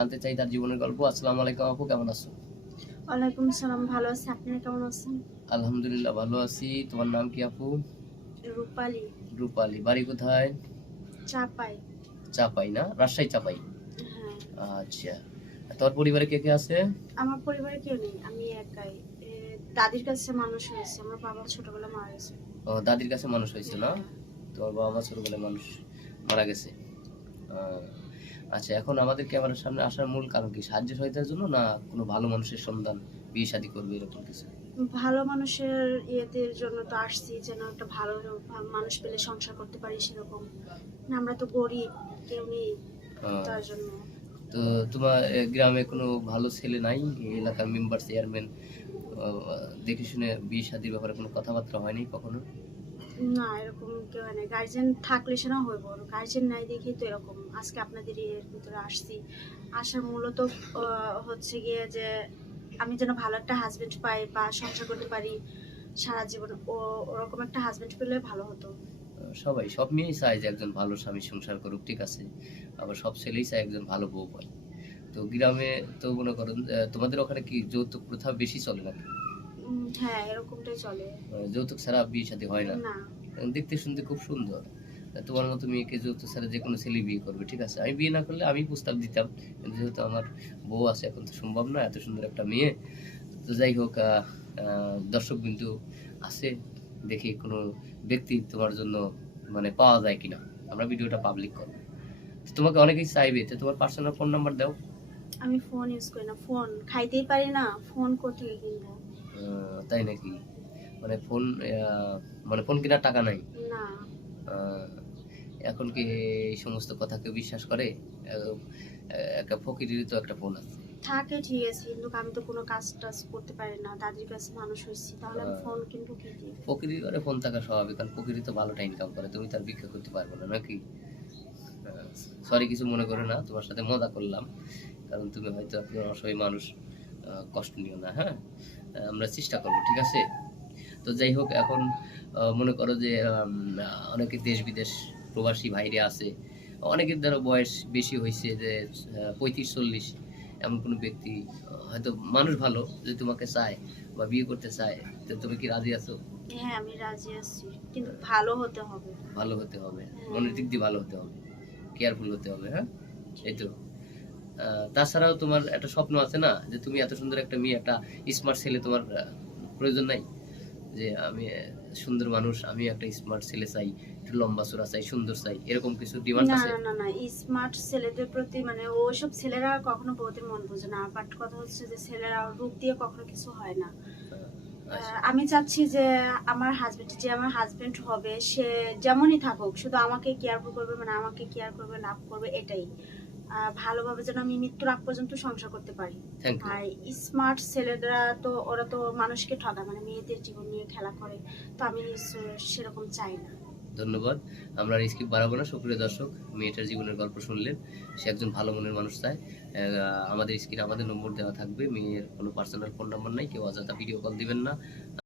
জানতে চাই তার জীবনের গল্প। আসসালামু আলাইকুম আপু, কেমন আছো? ওয়ালাইকুম সালাম, ভালো আছি। আপনি কেমন আছেন? আলহামদুলিল্লাহ ভালো আছি। তোমার নাম কি আপু? রূপালী। রূপালী। বাড়ি কোথায়? চাপাই। চাপাই না, রাজশাহী চাপাই। হ্যাঁ। আচ্ছা, তোমার পরিবারে কে কে আছে? আমার পরিবারে কেউ নেই, আমি একাই। দাদির কাছে মানুষ হয়েছে, আমার বাবা ছোটবেলা মারা গেছে। ও, দাদির কাছে মানুষ হয়েছে না? হ্যাঁ। তোমার বাবা মা ছোটবেলায় মানুষ মারা গেছে। আহ, আচ্ছা, এখন আমাদের ক্যামেরার সামনে আসার মূল কারণ কি? সাহায্য সহায়তার জন্য, না কোনো ভালো মানুষের সন্ধান, বিয়ে শাদী করবে এরকম কিছু? ভালো মানুষের ইয়েদের জন্য তো আসছি, যেন একটা ভালো মানুষ পেলে সংসার করতে পারি সেরকম। না, আমরা তো গরিব, কেউ নেই, আহ, তার জন্য। তো তোমার গ্রামে কোনো ভালো ছেলে নাই? এই এলাকার মেম্বার চেয়ারম্যান দেখে শুনে বিয়ে শাদীর ব্যাপারে কোনো কথাবার্তা হয়নি কখনো? না, এরকম কেউ নেই। গার্জেন থাকলে সেটা হইব, গার্জেন নাই দেখি তো এরকম আজকে আপনাদের এর ভিতরে আসছি। আসার মূলত হচ্ছে গিয়ে যে আমি যেন ভালো একটা হাজবেন্ড পাই বা সংসার করতে পারি সারা জীবন। ওরকম একটা হাজবেন্ড পেলে ভালো হতো। সবাই, সব মেয়েই চায় যে একজন ভালো স্বামী সংসার করুক, ঠিক আছে। আবার সব ছেলেই চায় একজন ভালো বউ পায়। তো গ্রামে তো মনে করুন তোমাদের ওখানে কি যৌতুক প্রথা বেশি চলে নাকি? হ্যাঁ, এরকমটাই চলে। যৌতুক ছাড়া বিয়ে শাদী হয় না? না। দেখতে শুনতে খুব সুন্দর। তোমার মতো মেয়েকে যৌতুক ছাড়া যে কোনো ছেলে বিয়ে করবে, ঠিক আছে। আমি বিয়ে না করলে আমি প্রস্তাব দিতাম, কিন্তু যেহেতু আমার বউ আছে এখন তো সম্ভব না, এত সুন্দর একটা মেয়ে। তো যাই হোক, দর্শক বিন্দু আছে, দেখি কোনো ব্যক্তি তোমার জন্য মানে পাওয়া যায় কিনা। আমরা ভিডিওটা পাবলিক করবো, তো তোমাকে অনেকেই চাইবে, তো তোমার পার্সোনাল ফোন নাম্বার দাও। আমি ফোন ইউজ করি না, ফোন খাইতেই পারি না, ফোন কোথেকে কিনবো? তাই নাকি? মানে ফোন, মানে ফোন কেনার টাকা নাই? না। আহ, এখন কি এই সমস্ত কথা কেউ বিশ্বাস করে? আহ, একটা ফকিরেরই তো একটা ফোন আছে। থাকে ঠিক আছে, কিন্তু আমি তো কোনো কাজ টাজ করতে পারি না, দাদির কাছে মানুষ হয়েছি, তাহলে আমি ফোন কিনবো কি দিয়ে? ফকিরি করে ফোন থাকা স্বাভাবিক, কারণ ফকিরি তো ভালোটা ইনকাম করে, তুমি তার ভিক্ষা করতে পারবে না নাকি? সরি, কিছু মনে করো না, তোমার সাথে মজা করলাম, কারণ তুমি হয়তো একজন অসহায় মানুষ। কষ্ট নিও না, হ্যাঁ। আমরা চেষ্টা করবো, ঠিক আছে। তো যাই হোক, এখন মনে করো যে অনেকে দেশ বিদেশ প্রবাসী ভাইরে আছে, অনেকের দ্বারা বয়স বেশি হয়েছে, যে 35-40, এমন কোনো ব্যক্তি হয়তো মানুষ ভালো, যে তোমাকে চায় বা বিয়ে করতে চায়, তো তুমি কি রাজি আছো? হ্যাঁ, আমি রাজি আছি, কিন্তু ভালো হতে হবে। ভালো হতে হবে, হ্যাঁ। মনের দিক দিয়ে ভালো হতে হবে, কেয়ারফুল হতে হবে, হ্যাঁ। এই তো। তাছাড়াও তোমার একটা স্বপ্ন আছে না, যে তুমি এত সুন্দর একটা মেয়ে, একটা স্মার্ট ছেলে তোমার প্রয়োজন নাই? যে আমি সুন্দর মানুষ, আমি একটা স্মার্ট ছেলে চাই, একটু লম্বা চূড়া চাই, সুন্দর চাই, এরকম কিছু ডিমান্ড না, আছে? না, না, না, স্মার্ট ছেলেদের প্রতি মানে ওইসব ছেলেরা কখনো বউদের মন বোঝে না, বাট কথা হচ্ছে যে ছেলেরা রূপ দিয়ে কখনো কিছু হয় না। আচ্ছা, আমি চাচ্ছি যে আমার হাজবেন্ড হবে সে যেমনই থাকুক, শুধু আমাকে কেয়ারফুল করবে, মানে আমাকে কেয়ার করবে, লাভ করবে, এটাই। ভালোভাবে যেন আমি মৃত্যুর আগ পর্যন্ত সংসার করতে পারি। Thank you. আর স্মার্ট ছেলেরা তো ওরা তো মানুষকে ঠকায়, মানে মেয়েদের জীবন নিয়ে খেলা করে। তো আমি সেরকম চাই না। ধন্যবাদ। আমরা আর স্কিপ বাড়াবো না। সুপ্রিয় দর্শক, মেয়েটার জীবনের গল্প শুনলেন, সে একজন ভালো মনের মানুষ চায়। আমাদের স্ক্রিনে আমাদের নম্বর দেওয়া থাকবে, মেয়ের কোনো পার্সোনাল ফোন নাম্বার নাই, কেউ অযথা ভিডিও কল দিবেন না।